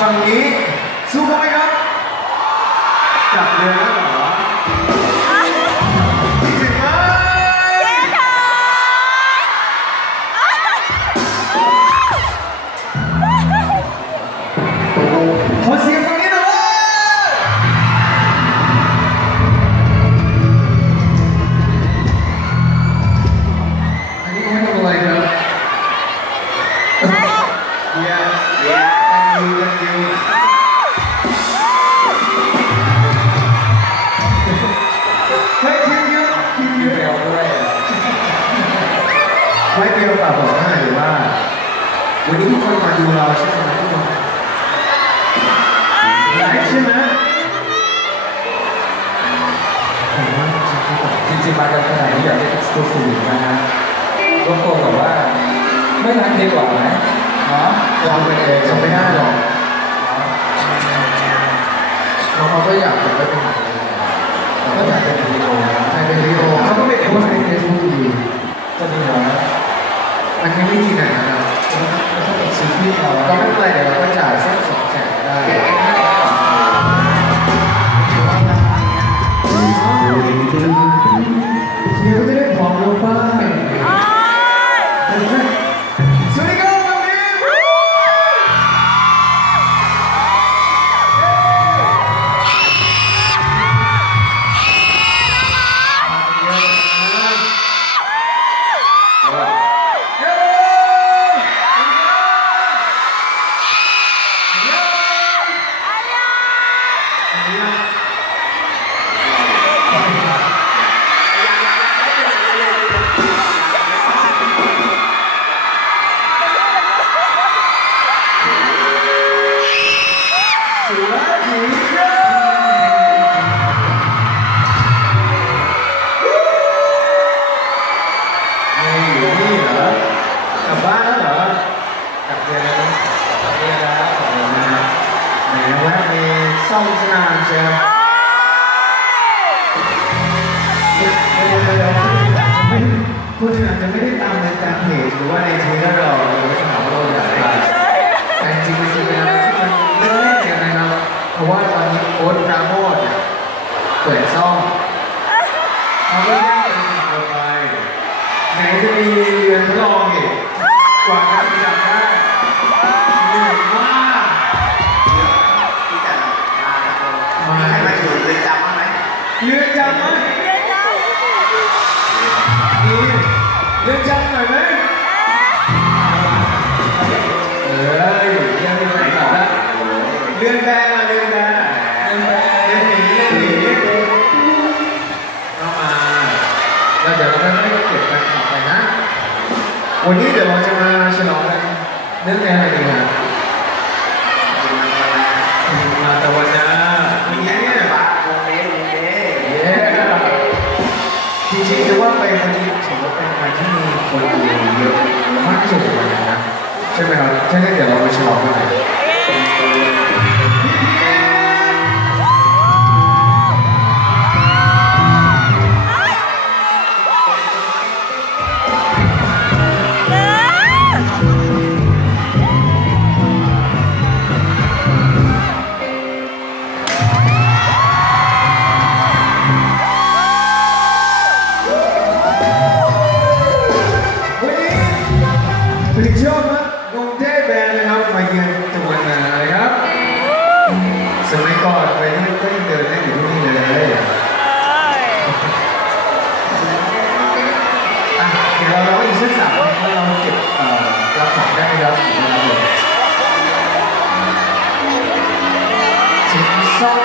ฝั่งนี้สู้เขาไหมครับจับเลยนะเหรอจริงไหมขอเสียงฝั่งนี้หน่อยอันนี้ไม่ทำอะไรครับไม่เดียวฝากบอกหน่อยว่าวันนี้ทุกคนมาดูเราใช่ไหมทุกคนไลฟ์ใช่ไหมจริงๆมากันขนาดนี้อยากได้เอ็กซ์คลูซีฟนะฮะรบกวนบอกว่าไม่รักดีกว่าไหมเนาะลองไปเองจะไม่ได้หรอกเขาก็อยากเป็นเป็นก็อยากเป็นวิดีโอใช่เป็นวิดีโอเขาก็ไม่ได้โพสในเฟซบุ๊กอยู่จะดีเหรอมันไม่ได้ที่ไหนนะครับถ้าเป็นซีรีส์เราก็ไม่เป็นไรเดี๋ยวเราก็จ่ายสัก200,000ได้เดี๋ยวจะได้พร้อมแล้วป้าสวัสดีครับฝั่งนี้ซ่อมสนามเชียวคุณอาจจะไม่ได้ตามในการเพจหรือว่าในทวิตเตอร์เราจะถามว่าเราอยากได้แต่จริงๆแล้วที่มันเล่นๆกันนะครับเพราะว่าตอนนี้โอ๊ตปราโมชเปิดซ่อมเขาก็แยกเป็นฝั่งไปไหนจะมีเรือนทดลองอีกกว่าจะจับได้เหนื่อยมากมาให้มาอยู่เรือนจำบ้างไหมเรือนจำไหมนี่เรือนจำหน่อยไหมยังไม่ไหนต่อแล้วเรือนแบงเรือนแบงเรือนหนีเข้ามาแล้วเดี๋ยวเราไม่เก็บกันต่อไปนะวันนี้เดี๋ยวเราจะมาฉลองกันเรื่องอะไรดีครับ ใช่ไหมครับถ้างั้นเดี๋ยวเราไปฉลองกันหน่อยผลิตชอบนะกรุงเทพแบรนด์นะครับมาเยือนจังหวัดนาเลยครับสมัยก่อนไปนี่ก็ยังเดินเล่นอยู่ที่นี่เลยเดี๋ยวเราร้องอีกสัก3 เพลงแล้วเราเก็บรับของได้ไหมครับถึงซ่อง